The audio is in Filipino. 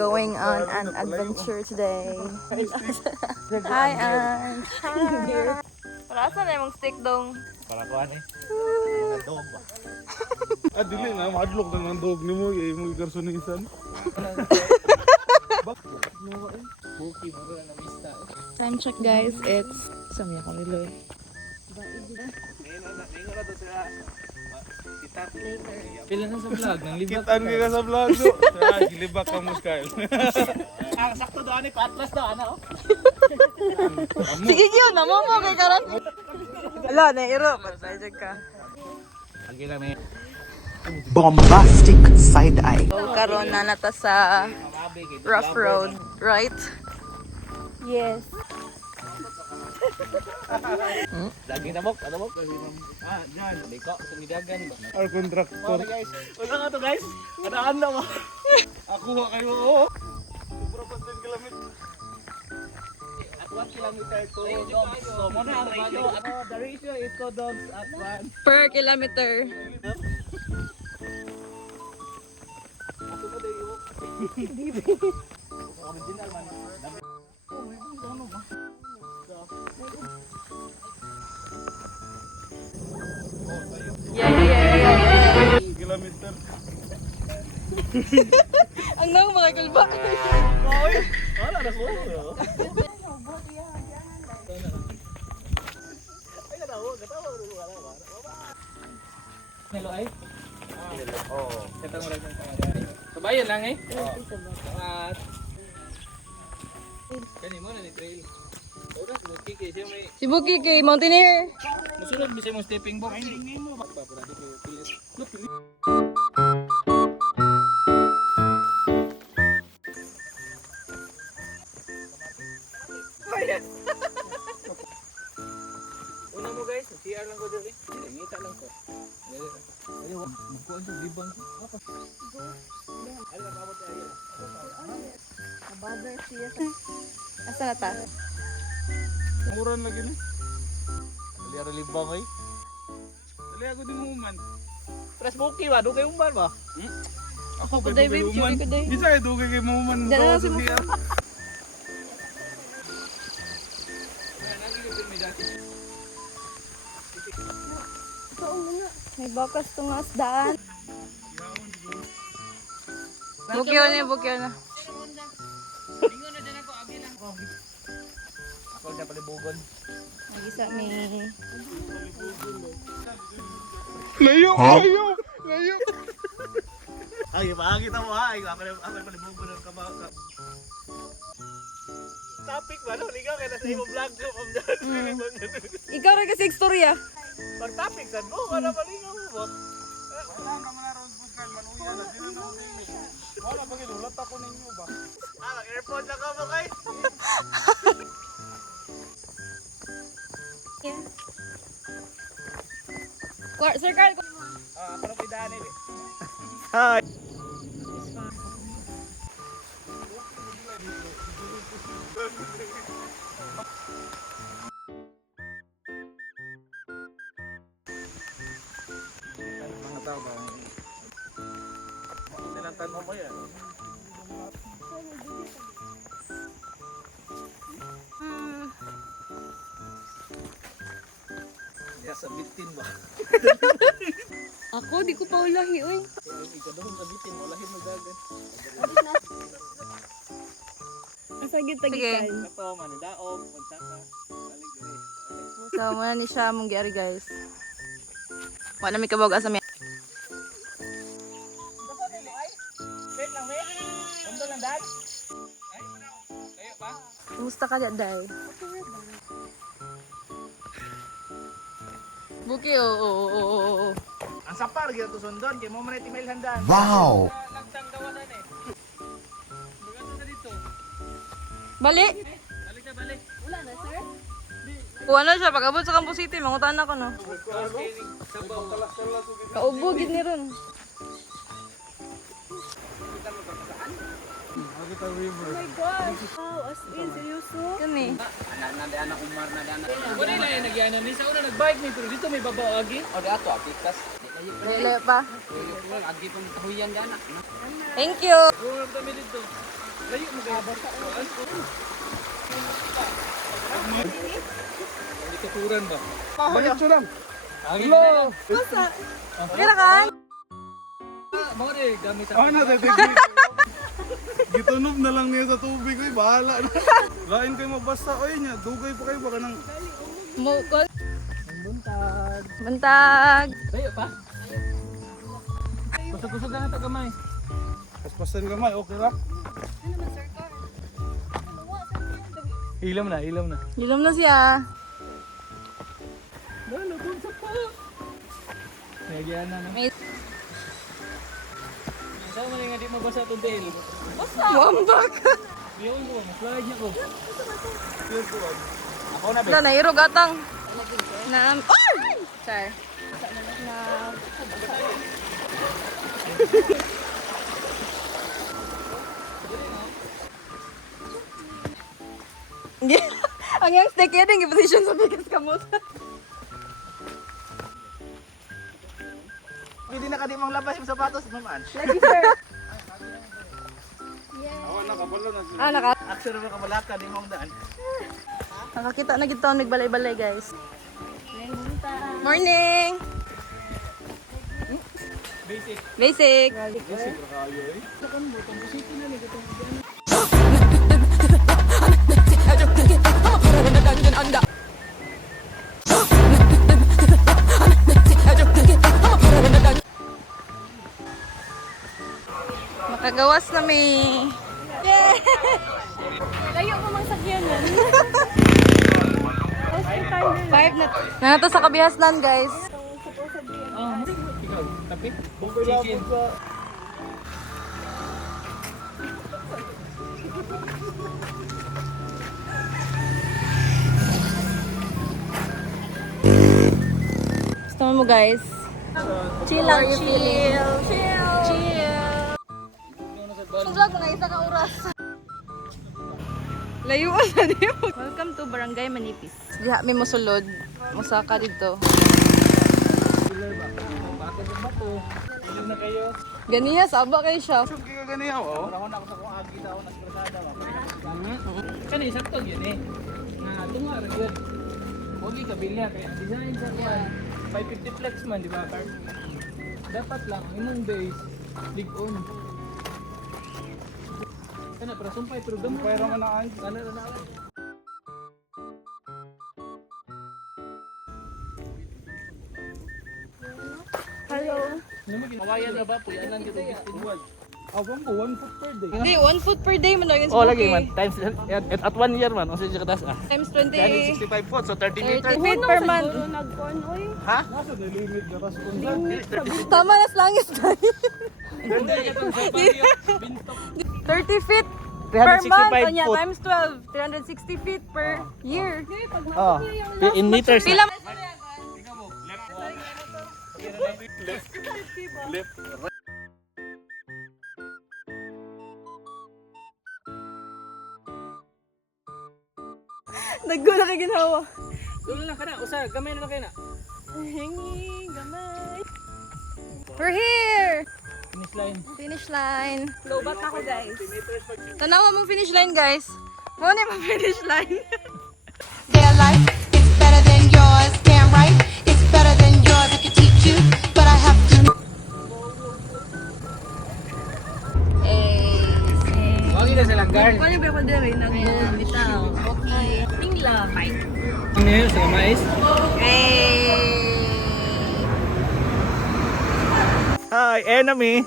going on an adventure today. Hi, Ange. Hi. Para saan na yung stick dong? Para kuhan eh. Mga dog ba? Ah, dili na. Madlok na ng dog ni mo. Mo ikarsunisan. Time check, guys. It's... Samya ko nilo eh. Pila na sa vlog, nang libak. Kitaan ka sa vlog do. Gilibak ka mo, Kyle. Ang sakto doon ni Patlas daw, ano? Sige yun, namo mo kay karon. Ala, nairo. Patay ka. Lagi lang may Bombastic side eye. So, karon na nata sa rough road, right? Yes. lagi na mok, ano mok? Ah, diyan, liko, sumidagan ba? Our contractor. Guys, wala nga to guys. Adaan na mo. Ako ha kayo. Oo. Sobra pa 10 kilometer. At 1 kilometer to dogs. So, muna ang ratio. The ratio is to dogs at 1. Per kilometer. Ako ba dayo? Original man. Yeah. 10 kilometer. Ang nang mga kalba. Oy, wala na ko. Hello ay. Oh, katang rin ng pangyayari. Kabayan lang eh. At kani mo na ni trail. Oras mo kiki siya may Si Buki kay Mountaineer. musulod bisay mo stepping box. Ay mo ba para dito pilit. Look. Una mo guys, CR lang ko dito. Ngita lang ko. Ayo, magkuan sa libang. Ala ba tayo? Bother siya. Asa na ta? Muran lagi ni. Dali ara libang ay. Dali ako di mo man. Press bookie ba? Dugay umban ba? Ako Ko kay day, dugay babe, uman. ko day. Bisa kay dugay kay mo man. Dala na si mo. May bakas to nga asdaan. Bukyo na, bukyo na. Ako na palibugon. Nag-isa may... Layo, layo, layo. Ay, makakita mo ha. Ay, ako na palibugon ng kabaw. Topic ba? No? Ligaw kaya nasa imo vlog ko. Ikaw rin kasi istorya. Pag topic, saan mo? Wala paligaw mo ba? Wala ka man aron pud kay manuya na dili na ako. Wala pa gilulat ako ninyo ba. Ah, mag-airpod lang ako kay. Sir Carl, Ah, parang pidaan eh. Hi. Mga tao ba? Tinantan mo yan. Ya sa bitin ba? ako di ko pa ulahi, oy. Ikaw doon sa bitin, walahin mo dagan. Asagit Sige. Kato, manidaog, magsaka. Balik diri. So, muna ni siya mong giari, guys. Wala na may kabog asa may... Wait lang, wait. Kundo lang, dad. Ay, kayo pa? Kumusta ka dyan, Day? Buki, oo. Ang sapar, gila to sundon. Kaya mo man itimail handan. Wow! Nagtanggawanan eh. Bukan to na dito. Bali! Balik ka, balik. Kuha na siya, pag-abot sa Campo City, mangutan ako, no? Sabaw. Kaubo, gid ni ron. Kita river. Wow, as in, seryoso? Yan eh. Nadaan ako umar, nadaan ako. Wala lang yung nagyanan ni. Sa una nagbike ni, pero dito may babaw agi. O, di ato, apikas. Lele pa. Agi pang kahuyan gana. Thank you. Oo, kami dito. Layo mo kaya basta. Hindi katuran ba? Bakit siya lang? Hello. Kira kan? Mo rin gamit Ano na, gitunog na lang niya sa tubig, oy, bahala na. Lain kayo mabasa, oy niya, dugay pa kayo baka nang... Mukol. buntag. Bantag. Layo pa? Kusog-kusog na ito gamay. Paspasan gamay, okay lang? Hilam na, hilam na. Hilom na siya. Lalo, bunsa pa. Nagyan na no. May Saan mo nga di mabasa itong tail? Wambak. Yung ko, slide niya ko. Ako na Na nairo gatang. Na Ay! Char. Na Ang yang steak yan yung position sa bigas kamot. Hindi na kadi mong labas yung sapatos naman. Lagi sir. Awan na, kabalo na sila. Ah, Action naman kamalaka di mong daan. nakakita na gito nagbalay-balay guys. Morning. basic. Basic. Makagawas na may. Yay! Layo ko mang sakyanan. 5 na. Nanato sa kabihasnan guys. Ikaw, tapi? Chicken. Gusto mo guys? Chill lang, chill. Chill. Sa vlog mo na isa ka oras. Layo sa niyo. Welcome to Barangay Manipis. Diha mi mosulod. Musaka dito. Bakit yung bato? Ilan na kayo? Ganiya, saba kayo siya. Sub ka ganiya, oh. Parang ako sa kung agi daw nas brigada ba. Kani sakto yun eh. Nga tunga ra gyud. Huwag ikabilya kaya ang design sa kuan 550 flex man di ba car? Dapat lang imong base big on. Kana pero sumpay pero damo Pero man na ang... ano na. Hello. Kawayan na ba po yan lang dito buwan. Abang ko, 1 foot per day. Hindi, 1 foot per day man daw yung Oh lagi smoky. man times at 1 year man unsa siya katas ah. Times Kani 20. 65 foot so 30 30 meters. feet per month. Nasa na limit na responsable. Tama na langis tayo. 30 feet per month. 365 Kanya, foot. times 12. 360 feet per year. Oh, in meters. Pila Nagula ka ginawa. Dulo lang kana usa gamay na lang kay na. Hingi, gamay. We're here! Finish line. Finish line. Lobat ako guys. Tanawa mong finish line guys. Mo na yung finish line. Their life is better than yours. Damn right, it's better than yours. I could teach you, but I have to. Wag ina sa langgar. Kanya ba ko dere nag-gold bitaw. Okay. Tingla, bye. Ini sa mais. Hi, enemy.